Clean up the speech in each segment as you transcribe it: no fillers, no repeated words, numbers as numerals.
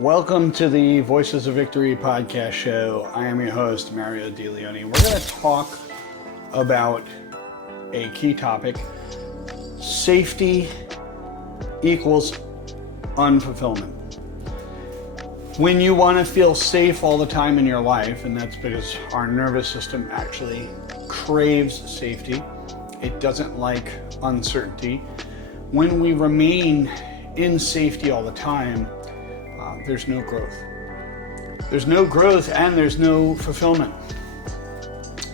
Welcome to the Voices of Victory podcast show. I am your host, Mario DeLeone. We're going to talk about a key topic: safety equals unfulfillment. When you want to feel safe all the time in your life, and that's because our nervous system actually craves safety, it doesn't like uncertainty. When we remain in safety all the time, there's no growth. There's no growth and there's no fulfillment.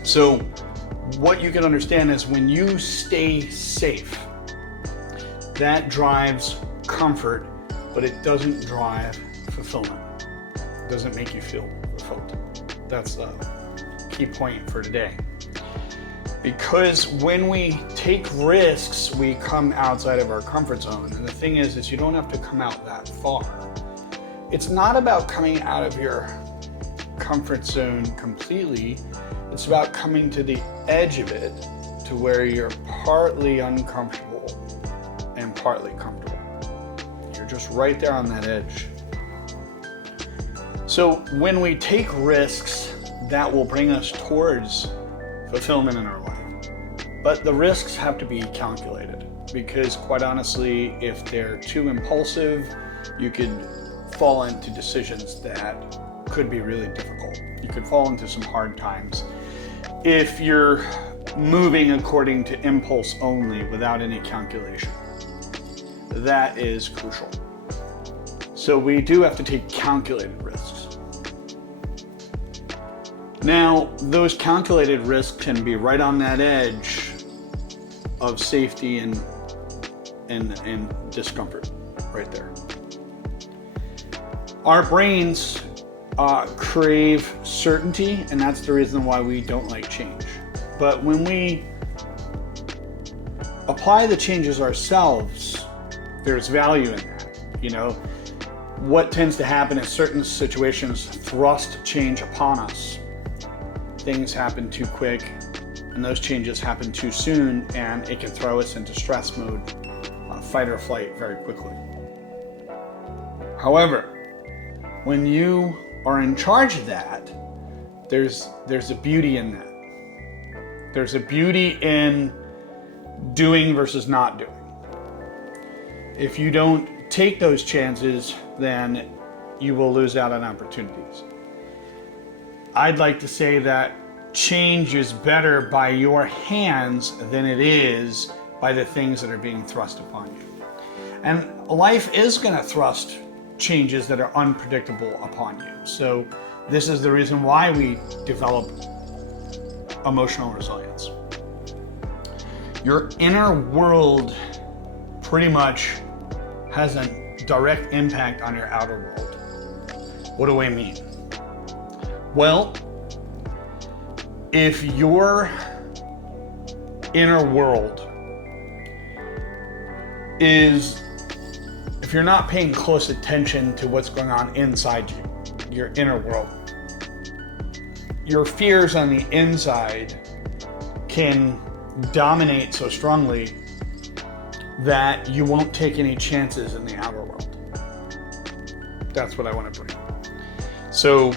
So what you can understand is when you stay safe, that drives comfort, but it doesn't drive fulfillment. It doesn't make you feel fulfilled. That's the key point for today. Because when we take risks, we come outside of our comfort zone. And the thing is you don't have to come out that far. It's not about coming out of your comfort zone completely. It's about coming to the edge of it to where you're partly uncomfortable and partly comfortable. You're just right there on that edge. So when we take risks, that will bring us towards fulfillment in our life. But the risks have to be calculated, because quite honestly, if they're too impulsive, you could fall into decisions that could be really difficult. You could fall into some hard times if you're moving according to impulse only without any calculation. That is crucial. So we do have to take calculated risks. Now, those calculated risks can be right on that edge of safety and discomfort, right there. Our brains crave certainty, and that's the reason why we don't like change. But when we apply the changes ourselves, there's value in that. You know, what tends to happen is certain situations thrust change upon us. Things happen too quick, and those changes happen too soon, and it can throw us into stress mode, fight or flight very quickly. However, when you are in charge of that, there's a beauty in that. There's a beauty in doing versus not doing. If you don't take those chances, then you will lose out on opportunities. I'd like to say that change is better by your hands than it is by the things that are being thrust upon you. And life is going to thrust changes that are unpredictable upon you. So this is the reason why we develop emotional resilience. Your inner world pretty much has a direct impact on your outer world. What do I mean? Well, if your inner world if you're not paying close attention to what's going on inside you, your inner world, your fears on the inside can dominate so strongly that you won't take any chances in the outer world. That's what I want to bring. So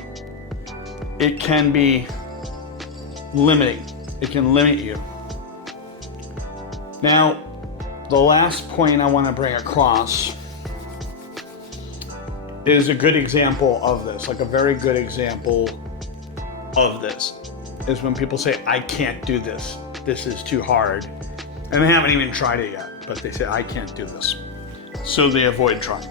it can be limiting. It can limit you. Now, the last point I want to bring across is a good example of this, like a very good example of this, is when people say, I can't do this. This is too hard. And they haven't even tried it yet, but they say, I can't do this. So they avoid trying,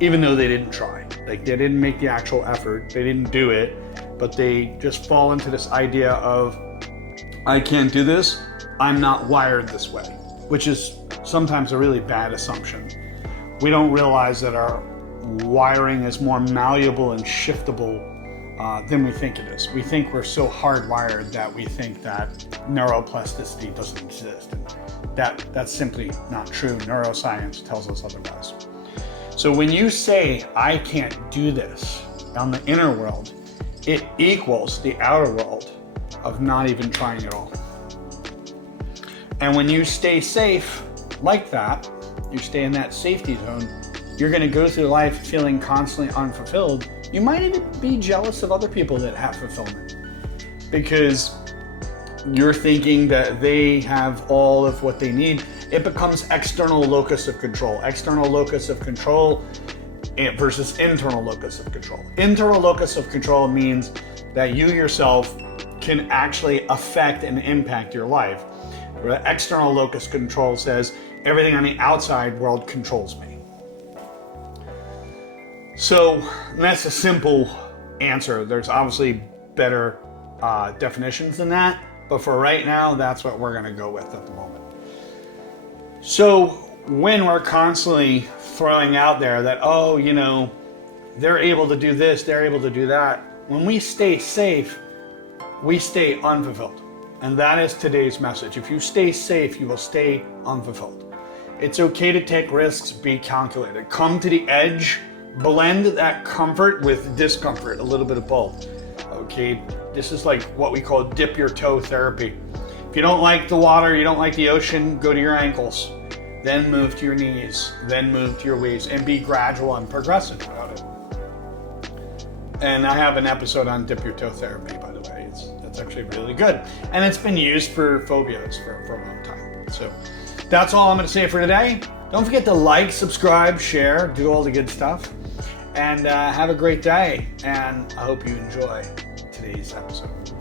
even though they didn't try. Like, they didn't make the actual effort, they didn't do it, but they just fall into this idea of, I can't do this, I'm not wired this way, which is sometimes a really bad assumption. We don't realize that our wiring is more malleable and shiftable than we think it is. We think we're so hardwired that we think that neuroplasticity doesn't exist. And that's simply not true. Neuroscience tells us otherwise. So when you say, I can't do this on the inner world, it equals the outer world of not even trying at all. And when you stay safe like that, you stay in that safety zone, you're going to go through life feeling constantly unfulfilled, you might even be jealous of other people that have fulfillment, because you're thinking that they have all of what they need. It becomes external locus of control. External locus of control versus internal locus of control. Internal locus of control means that you yourself can actually affect and impact your life. Where the external locus of control says everything on the outside world controls me. So that's a simple answer. There's obviously better definitions than that, but for right now, that's what we're gonna go with at the moment. So when we're constantly throwing out there that, oh, you know, they're able to do this, they're able to do that, when we stay safe, we stay unfulfilled. And that is today's message. If you stay safe, you will stay unfulfilled. It's okay to take risks, be calculated. Come to the edge, blend that comfort with discomfort, a little bit of both. Okay, this is like what we call dip your toe therapy. If you don't like the water, you don't like the ocean, go to your ankles. Then move to your knees, then move to your waist, and be gradual and progressive about it. And I have an episode on dip your toe therapy, by the way. It's actually really good. And it's been used for phobias for a long time. So that's all I'm going to say for today. Don't forget to like, subscribe, share, do all the good stuff. And have a great day. And I hope you enjoy today's episode.